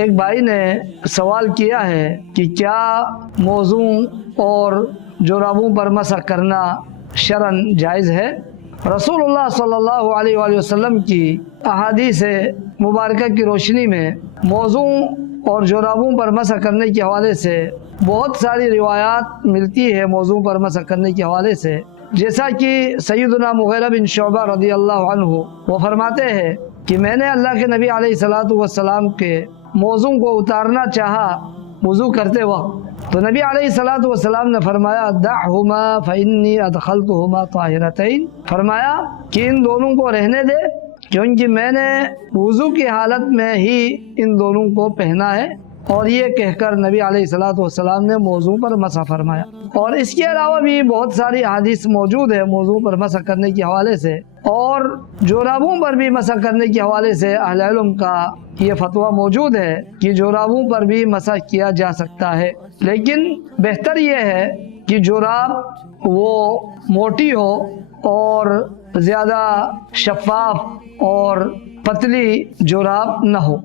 ایک بھائی نے سوال کیا ہے کہ کیا موزوں اور جورابوں پر مسح کرنا شرعاً جائز ہے؟ رسول اللہ صلی اللہ علیہ وآلہ وسلم کی احادیث مبارکہ کی روشنی میں موزوں اور جورابوں پر مسح کرنے کے حوالے سے بہت ساری روایات ملتی ہے۔ موزوں پر مسح کرنے کے حوالے سے جیسا کہ سیدنا مغیرہ بن شعبہ رضی اللہ عنہ وہ فرماتے ہیں کہ میں نے اللہ کے نبی علیہ الصلوۃ والسلام کے موزوں کو اتارنا چاہا وضو کرتے وقت، تو نبی علیہ الصلوۃ والسلام نے فرمایا دعہما فإنی ادخلتہما طاہرتین، فرمایا کہ ان دونوں کو رہنے دے کیونکہ میں نے وضو کی حالت میں ہی ان دونوں کو پہنا ہے۔ اور یہ کہہ کر نبی علیہ الصلوۃ والسلام نے موضوع پر مسح فرمایا۔ اور اس کے علاوہ بھی بہت ساری احادیث موجود ہے موضوع پر مسح کرنے کے حوالے سے، اور جورابوں پر بھی مسح کرنے کے حوالے سے اہل علم کا یہ فتویٰ موجود ہے کہ جورابوں پر بھی مسح کیا جا سکتا ہے، لیکن بہتر یہ ہے کہ جوراب وہ موٹی ہو اور زیادہ شفاف اور پتلی جوراب نہ ہو۔